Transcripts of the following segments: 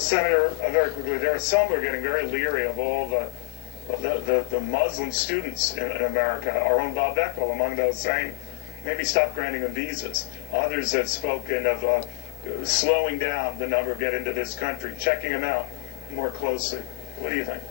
Senator, very quickly, there are some who are getting very leery of all the Muslim students in America. Our own Bob Beckel among those saying, maybe stop granting them visas. Others have spoken of slowing down the number who get into this country, checking them out more closely. What do you think?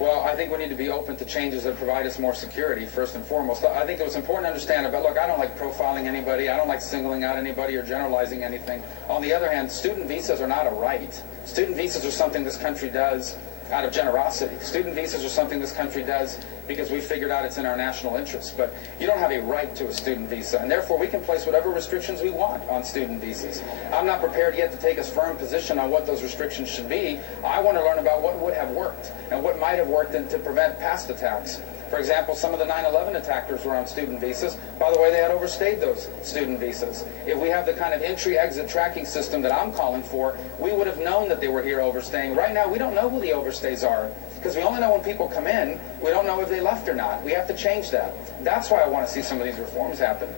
Well, I think we need to be open to changes that provide us more security, first and foremost. I think it was important to understand about, look, I don't like profiling anybody. I don't like singling out anybody or generalizing anything. On the other hand, student visas are not a right. Student visas are something this country does out of generosity. Student visas are something this country does because we figured out it's in our national interest. But you don't have a right to a student visa, and therefore we can place whatever restrictions we want on student visas. I'm not prepared yet to take a firm position on what those restrictions should be. I want to learn about what would have worked and what might have worked to prevent past attacks. For example, some of the 9/11 attackers were on student visas. By the way, they had overstayed those student visas. If we have the kind of entry-exit tracking system that I'm calling for, we would have known that they were here overstaying. Right now, we don't know who the overstays are because we only know when people come in. We don't know if they left or not. We have to change that. That's why I want to see some of these reforms happen.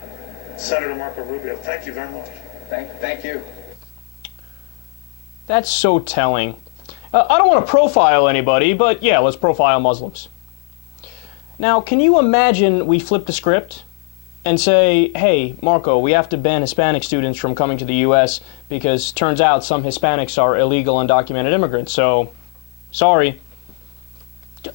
Senator Marco Rubio, thank you very much. Thank you. That's so telling. I don't want to profile anybody, but yeah, let's profile Muslims. Now, can you imagine we flip the script and say, hey, Marco, we have to ban Hispanic students from coming to the U.S. because turns out some Hispanics are illegal undocumented immigrants, so sorry.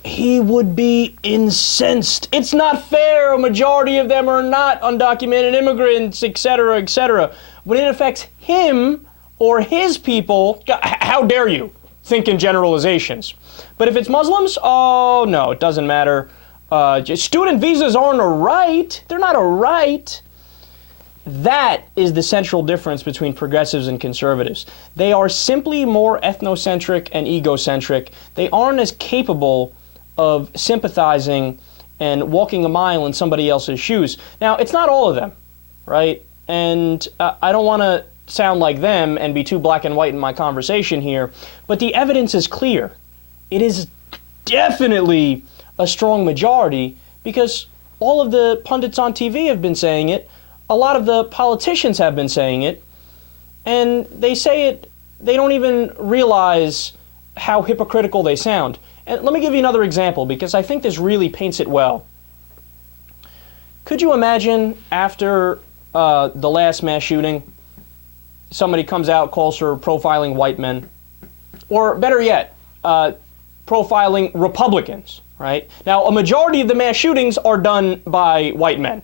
He would be incensed. It's not fair. A majority of them are not undocumented immigrants, etc., etc. When it affects him or his people, how dare you think in generalizations? But if it's Muslims, oh no, it doesn't matter. Student visas aren't a right. They're not a right. That is the central difference between progressives and conservatives. They are simply more ethnocentric and egocentric. They aren't as capable of sympathizing and walking a mile in somebody else's shoes. Now, it's not all of them, right? And I don't want to sound like them and be too black and white in my conversation here, but the evidence is clear. It is definitely a strong majority because all of the pundits on TV have been saying it, a lot of the politicians have been saying it, and they say it, they don't even realize how hypocritical they sound. And let me give you another example because I think this really paints it well. Could you imagine after the last mass shooting, somebody comes out, calls for profiling white men, or better yet, profiling Republicans? Right? Now, a majority of the mass shootings are done by white men.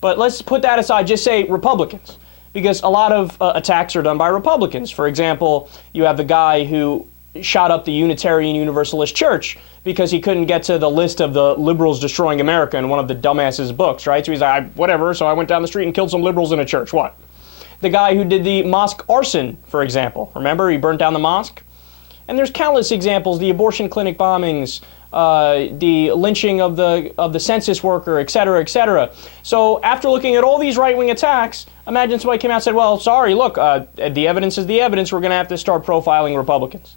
But let's put that aside, just say Republicans, because a lot of attacks are done by Republicans. For example, you have the guy who shot up the Unitarian Universalist Church because he couldn't get to the list of the liberals destroying America in one of the dumbass's books, right? So he's like, whatever, so I went down the street and killed some liberals in a church. What? The guy who did the mosque arson, for example. Remember, he burnt down the mosque? And there's countless examples, the abortion clinic bombings, the lynching of the census worker, etc., etc. So after looking at all these right-wing attacks, imagine somebody came out and said, well, sorry, look, the evidence is the evidence. We're going to have to start profiling Republicans.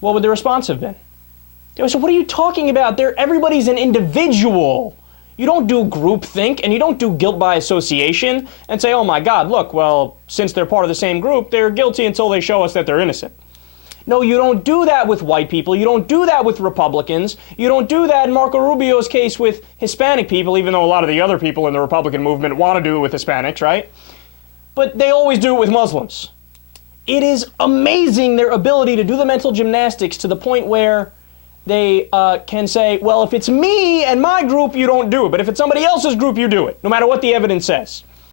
What would the response have been? They would say, what are you talking about? Everybody's an individual. You don't do groupthink, and you don't do guilt by association and say, oh my God, look, well, since they're part of the same group, they're guilty until they show us that they're innocent. No, you don't do that with white people. You don't do that with Republicans. You don't do that in Marco Rubio's case with Hispanic people, even though a lot of the other people in the Republican movement want to do it with Hispanics, right? But they always do it with Muslims. It is amazing their ability to do the mental gymnastics to the point where they can say, well, if it's me and my group, you don't do it. But if it's somebody else's group, you do it, no matter what the evidence says.